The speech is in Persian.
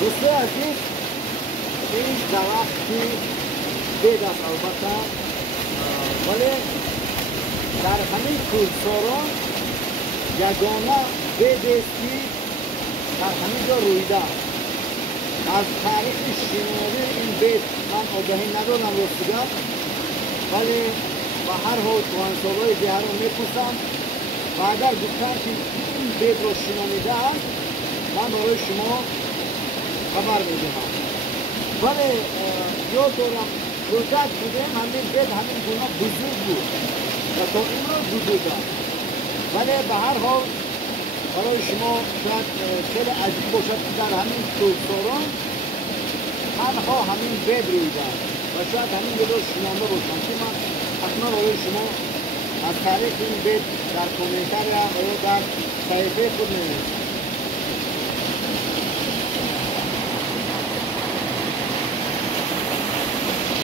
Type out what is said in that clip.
دوستان عزیز این درختی بید است البته ولی در همین کوهساران یگانه بید است که در همین جا رویده. از تاریخ شناوری این بید من آگاهی ندارم رسیدم ولی به هر حال کهنسال‌های دیگر رو میپرسم و اگر گفتن که این بید رو شنامیده‌اند من برای شما خبر میدهم. ولی یاد دارم کودک بودیم همین بید همین گونه بزرگ بود و تا امروز بزرگ است. ولی به هر حال برای شما شاید خیلی عجیب باشد که در همین کوهساران تنها همین بید رویده است و شاید همین بید رو شناخته باشم که من حتما برای شما از تاریخ این بید در کامنتر یا در صحیفه خود می‌نویسم.